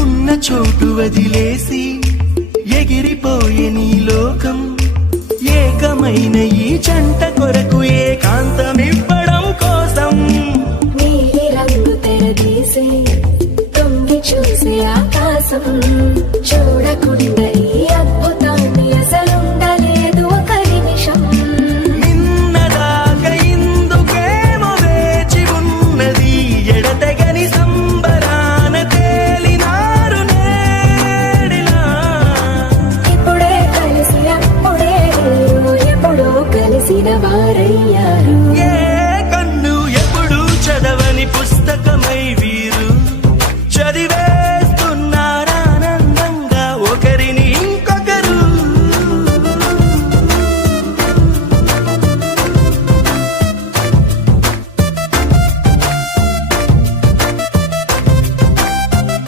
ఉన్న చోటు వదిలేసి ఎగిరిపోయే నీ లోకం ఏకమైన ఈ జంట కొరకు ఏకాంతమివ్వడం కోసం నీలి రంగు తెరదీసి తొంగి చూసే ఆకాశం చూడకుండా